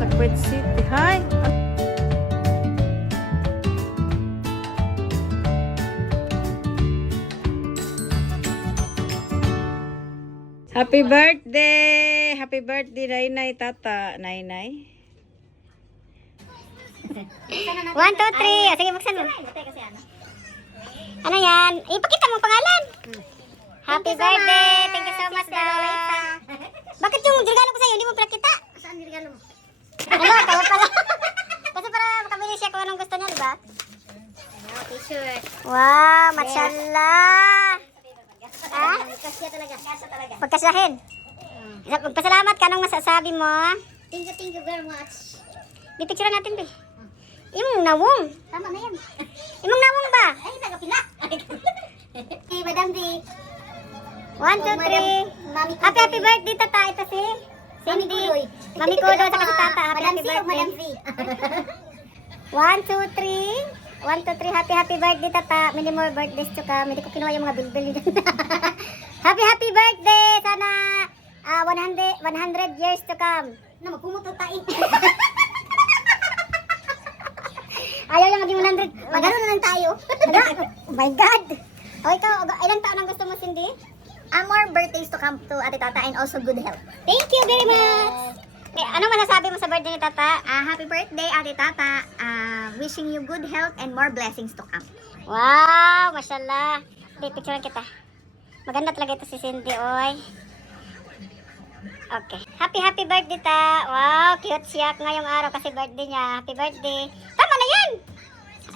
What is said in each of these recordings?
sa Kuwait City. Hi! Happy birthday! Happy birthday, Nainay, Tata. Nainay. 1, 2, 3. Sige, buksan mo. Ano yan? Ipakita mo ang pangalan. Happy birthday. Thank you so much, daw. Bakit yung regalo ko sa'yo, hindi mo pala kita? Saan yung regalo mo? Ano, tayo pala. Kasi para makabili siya kung anong gusto niya, diba? T-shirt. Wow, mashallah. Ha? Magkasya talaga. Pagkasyahin. Magpasalamat ka. Anong masasabi mo? Thank you very much. Di picture natin, be. Imong nawong. Tama na yan. Imong nawong ba? Ay, nagapila. Hey, Madam B. 1, 2, 3. Happy birthday, Tata. Ito si Cindy. Mami Kodo sa kasi Tata. Madam Happy C o Madam V? birthday. 1, 2, 3. 1, 2, 3. Happy birthday, Tata. Many more birthdays to come. Hindi ko kinuha yung mga bilbil yun. Happy birthday. Sana 100 years to come. Na, magpumuto tayo. Ayaw yung maging 100. Magano na lang tayo. Oh my God. O ikaw, ilang taon ang gusto mo, Cindy? More birthdays to come to Ate Tata and also good health. Thank you very much. Okay, anong masasabi mo sa birthday ni Tata? Happy birthday, Ate Tata. Wishing you good health and more blessings to come. Wow, mashallah. Okay, picturean kita. Maganda talaga ito si Cindy, oy. Okay. Happy birthday, Ta. Wow, cute siya ngayong araw kasi birthday niya. Happy birthday. Tama na yan.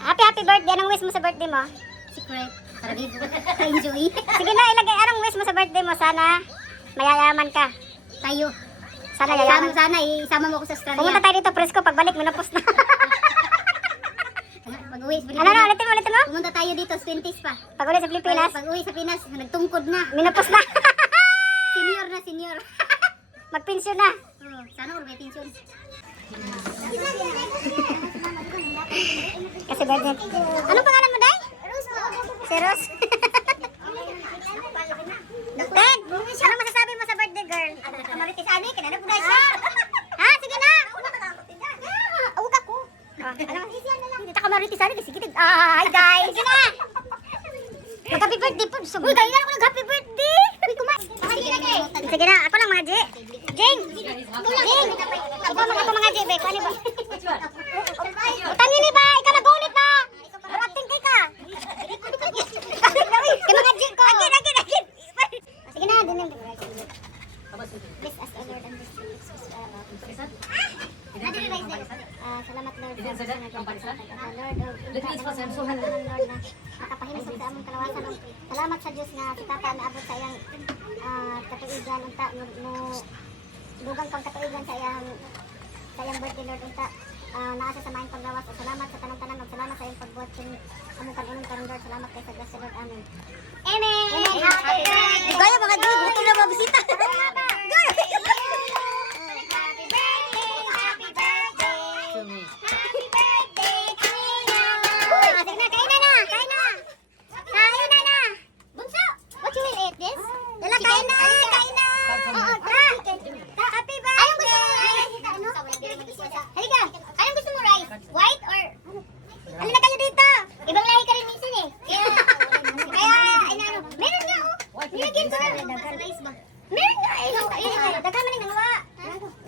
Happy birthday. Anong wish mo sa birthday mo? Secret. Para di ko enjoy. Sige na, ilagay. Anong wish mo sa birthday mo? Sana mayayaman ka. Tayo. Sana yayaman. Sana isama mo ako sa Australia. Pumunta tayo dito, presko. Pagbalik, minapos na. Pag-uwi sa Ano na, ulitin mo? Pumunta tayo dito, 20s pa. Pag-ulit sa Pilipinas, Pag-uwi sa Pinas, nagtungkod na. minapos na. Senior. Magpensyon na. Sana all may pension. Kasi birthday. Anong pangalan mo, Day? Si Rose. Dad, anong masasabi mo sa birthday, girl? Kamaritis ani, kinala ko na siya. Ha? Sige na. Awag ako. Ano? Hindi ta kamaritis ani. Sige, hi guys. Sige na. Mag-happy birthday po. Uy, dahil na ako nag-happy birthday. Sige na, ako lang mga J. Jing! Jing! Ikaw mga J, be. Ano ba? Utangin ni ba? Ikaw nag-ulit na. Acting kay ka. Kay mga J ko. Agin. Sige na, din. Bless us, O Lord, and bless us. Salamat, Lord. Lord, makapahimas sa among kalawasan. Salamat sa Diyos nga si Tata naabot sa iyang katuigan unta mo dugang kang katuigan sa iyang birthday, Lord, unta naa sa maayong paglawas. Salamat sa tanang-tanan ug salamat sa iyong pagbuhat sa among kanunong karon, Lord. Salamat kay sa grasya, Lord. Amen. Amen. Happy birthday. Kaya mga dude, buti na mabisita.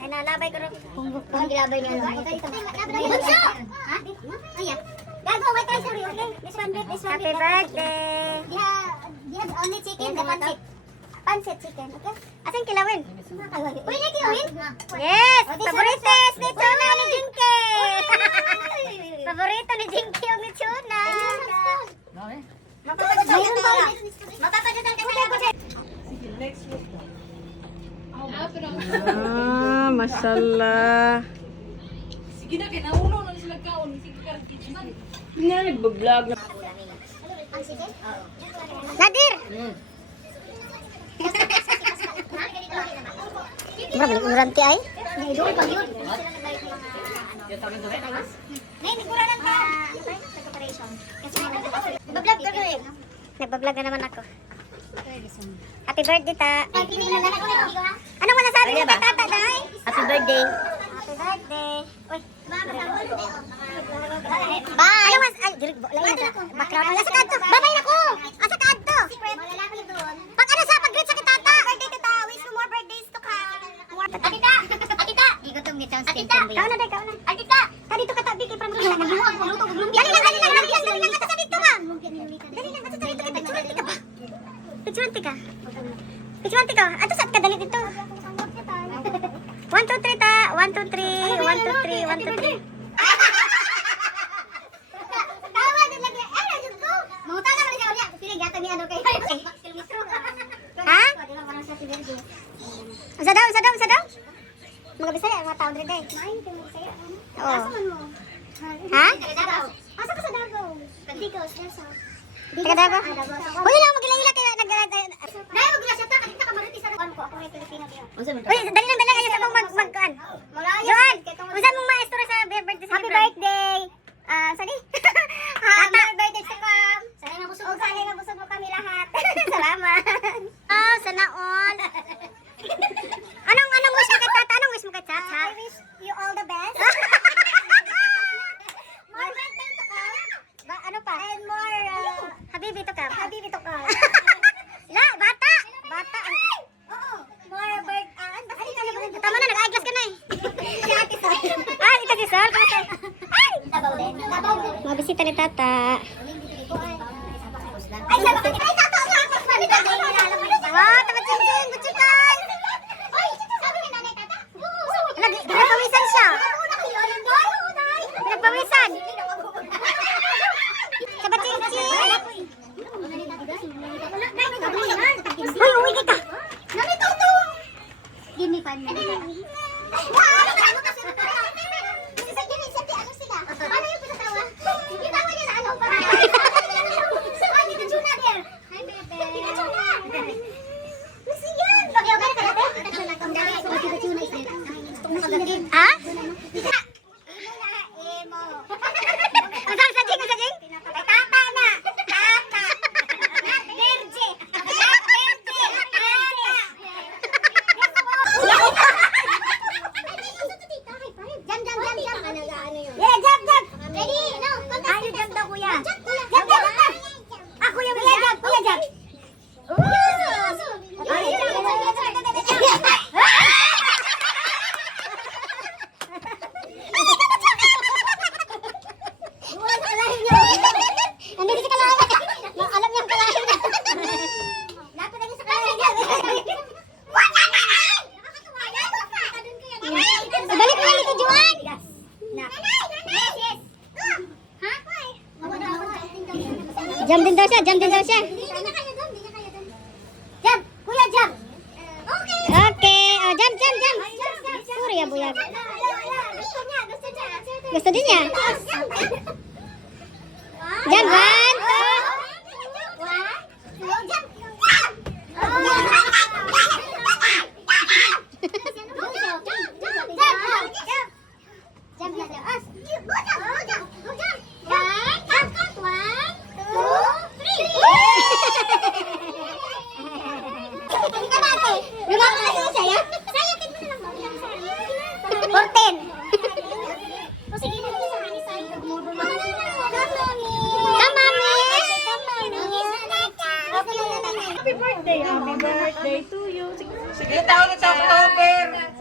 Nalabay ko rin. Kung gilabay niya lang. Bunso! Ha? Ayan. Gago, wait, sorry, okay? This one, Happy birthday. Diha, only chicken, the pancit. Pancit chicken, okay? Asan kilawin? Uy, na kilawin? Yes! Favorites ni Chona ni Jinky! Favorito ni Jinky yung ni Chona. Mayroon ba? Mapapadadal ka sa Mashallah. Sige na, kinauno na sila kaon. Sige ka, nga nagbablog na. Nadir! Murang ay? Doon pag yun. Nay, nagkuranan ka. Sa preparation. Kasi nagbablog ka rin. Nagbablog na naman ako. Happy birthday, Ta. Ay, pinili na lang ako. Anong masasabi mo kay Tata, Day? Happy birthday. Happy birthday. Uy. Bye. Ano mas ay direk background asa ka adto? Babay na ko. Asa ka adto? Pag ano sa pag-greet sa kitata. Birthday tita, wish you more birthdays to come. Atita, atita. Igotong gitang skin Atita, tumbo. kauna day, kauna. Atita, Dito ka tabi kay pramili. dali lang, ato sa dito, ma'am. Dali lang ato sa dito kay picture ka ba? Picture ka. Picture ka. Ato sa ka dali dito. 1 2 3 ta. 1 2 3. 1 2 3. 1 2 3. Tawa din lagi. Ano jud ko? Mangutan na man siya unya. Sige, gata ni ano kay. Ha? Usa daw. Mga Bisaya, mga tao diri day. Main kay Bisaya. Oo. Asa man mo? Ha? Asa ka sa Davao? Bigos, asa. Taga dago. Uy, lang magilay-ila kay nagdala. Dai mo gila ta kadita ka mariti sa kon ko ako ay Pilipino biyo. Uy, dali lang ayo sa mong magkuan. Joan, usa mong maestro sa birthday. Happy birthday. Sali. Happy birthday sa kam. Sanay mabusog mo kami lahat. Salamat. Oh, sana all. Anong wish mo kay tata? Anong wish mo kay tata? I wish you all the best. More birthday to come. Ano pa? And more Habibi to ka. habibi to come. La, bata. Bata. Oo. More birthday. Tama na, nag-eyeglass ka na eh. Si Ate Sol. Ay, ito si Sol. Kamusta? Ay! Tabaw din. Tabaw din. Mga bisita ni tata. Ay, sabi ko, ay, tato nga ako. Happy birthday, nilalamay. Wow, taga-ching-ching. Gutsikan. Ay, sabi ni nanay, tata. Pinagpawisan siya. Pinagpawisan. Taga-ching-ching. Hoy, uwi ka. Give me 5 minutes. Ano yung pinatawa? Yung tawa niya na ano? Hi, bebe. Gusto yan. Pag-yoga ka natin. Ha? Emo. Usang sajing, usang? Ay, tata na. Tata. Virgin. Virgin. Jam, jam, jam, jam. Yeah, jump, jump. Ready? No. Ayaw jump daw, kuya. Jump, Jump, jump. Ah, kuya, kuya, jump. Kuya, jump. Nandito si Kalahin. Alam niya ang Kalahin. Lapit lagi sa kanya. Ibalik mo yan dito, Juan. Jump din daw siya, jump din daw siya. Jump! Kuya, jump! Okay! Okay, oh, jump, jump, jump. Sorry, abuyag. Gusto niya, gusto niya. Gusto din niya. Jump, 14. Happy birthday to you. Sige, taon na sa October.